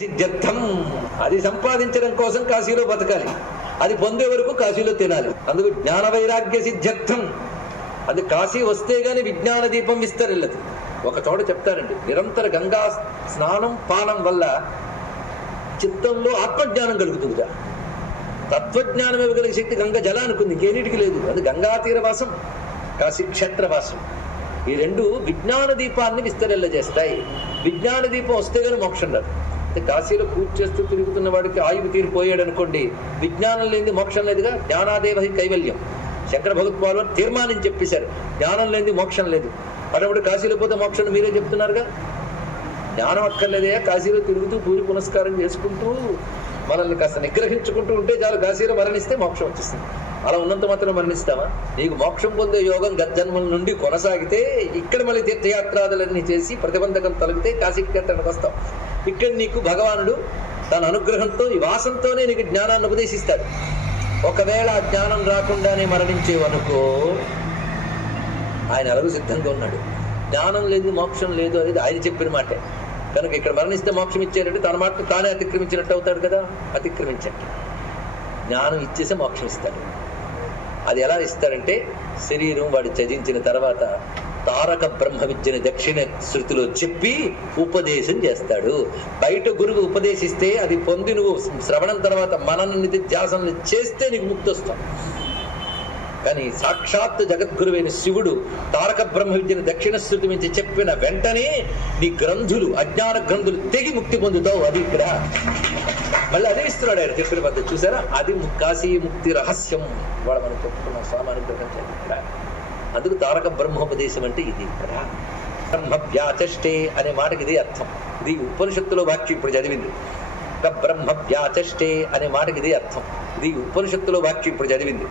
సిద్ధ్యర్థం అది సంపాదించడం కోసం కాశీలో బతకాలి, అది పొందే వరకు కాశీలో తినాలి. అందుకు జ్ఞాన వైరాగ్య సిద్ధ్యర్థం. అది కాశీ వస్తే గాని విజ్ఞాన దీపం విస్తరిల్లదు. ఒక చోట చెప్తారండి, నిరంతర గంగా స్నానం పానం వల్ల చిత్తంలో ఆత్మజ్ఞానం కలుగుతుందిగా. తత్వజ్ఞానం ఇవ్వగలిగే శక్తి గంగ జలానికి ఉంది, ఇంకేనిటికి లేదు. అది గంగా తీరవాసం, కాశీ క్షేత్రవాసం. ఈ రెండు విజ్ఞాన దీపాన్ని విస్తరిల్ల చేస్తాయి. విజ్ఞాన దీపం వస్తే గాని మోక్షం రాదు. కాశీలో పూజ చేస్తూ తిరుగుతున్న వాడికి ఆయువు తీరిపోయాడు అనుకోండి, విజ్ఞానం లేనిది మోక్షం లేదుగా. జ్ఞానాదేవ కైవల్యం. శంకర భగవత్పాల్ వారు తీర్మానం చెప్పేశారు, జ్ఞానం లేనిది మోక్షం లేదు. అటువంటి కాశీలో పోతే మోక్షం మీరే చెప్తున్నారుగా. జ్ఞానం అక్కర్లేదే, కాశీలో తిరుగుతూ పూజ పునస్కారం చేసుకుంటూ మనల్ని కాస్త నిగ్రహించుకుంటూ ఉంటే చాలు. కాశీలో మరణిస్తే మోక్షం వచ్చేస్తుంది. అలా ఉన్నంత మాత్రం మరణిస్తావా? నీకు మోక్షం పొందే యోగం గజ్జన్మల నుండి కొనసాగితే ఇక్కడ మళ్ళీ తీర్థయాత్రాదులన్నీ చేసి ప్రతిబంధకం తొలగితే కాశీ క్షేత్రానికి వస్తావు. ఇక్కడ నీకు భగవానుడు తన అనుగ్రహంతో ఈ వాసంతోనే నీకు జ్ఞానాన్ని ఉపదేశిస్తాడు. ఒకవేళ ఆ జ్ఞానం రాకుండానే మరణించేవనుకో, ఆయన ఎలాగూ సిద్ధంగా ఉన్నాడు. జ్ఞానం లేదు మోక్షం లేదు అనేది ఆయన చెప్పిన మాటే. కనుక ఇక్కడ మరణిస్తే మోక్షం ఇచ్చారంటే తన మాట తానే అతిక్రమించినట్టు అవుతాడు కదా. అతిక్రమించట్టు జ్ఞానం ఇచ్చేసి మోక్షం ఇస్తాడు. అది ఎలా ఇస్తాడంటే, శరీరం వాడు త్యజించిన తర్వాత తారక బ్రహ్మ విద్యని దక్షిణ శృతిలో చెప్పి ఉపదేశం చేస్తాడు. బయట గురువు ఉపదేశిస్తే అది పొంది నువ్వు శ్రవణం తర్వాత మనన నిధిధ్యాసనలు చేస్తే నీకు ముక్తి వస్తాం. కానీ సాక్షాత్ జగద్గురువైన శివుడు తారక బ్రహ్మ విద్యను దక్షిణ శృతి నుంచి చెప్పిన వెంటనే నీ గ్రంథులు, అజ్ఞాన గ్రంథులు తెగి ముక్తి పొందుతావు. అది ఇక్కడ మళ్ళీ అదే ఇస్తున్నాడు ఆయన చెప్పిన పద్ధతి. చూసారా, అది కాశీ ముక్తి రహస్యం. ఇవాళ మనం చెప్పుకున్నాం స్వామానుగ్రహం ఇక్కడ. అందుకు తారక బ్రహ్మోపదేశం అంటే ఇది. ఇక్కడ బ్రహ్మవ్యాచష్టే అనే మాటకి ఇది అర్థం. ఇది ఉపనిషత్తులో వాక్యం ఇప్పుడు చదివింది. బ్రహ్మవ్యాచష్టే అనే మాటకి ఇది అర్థం. ఇది ఉపనిషత్తులో వాక్యం ఇప్పుడు చదివింది.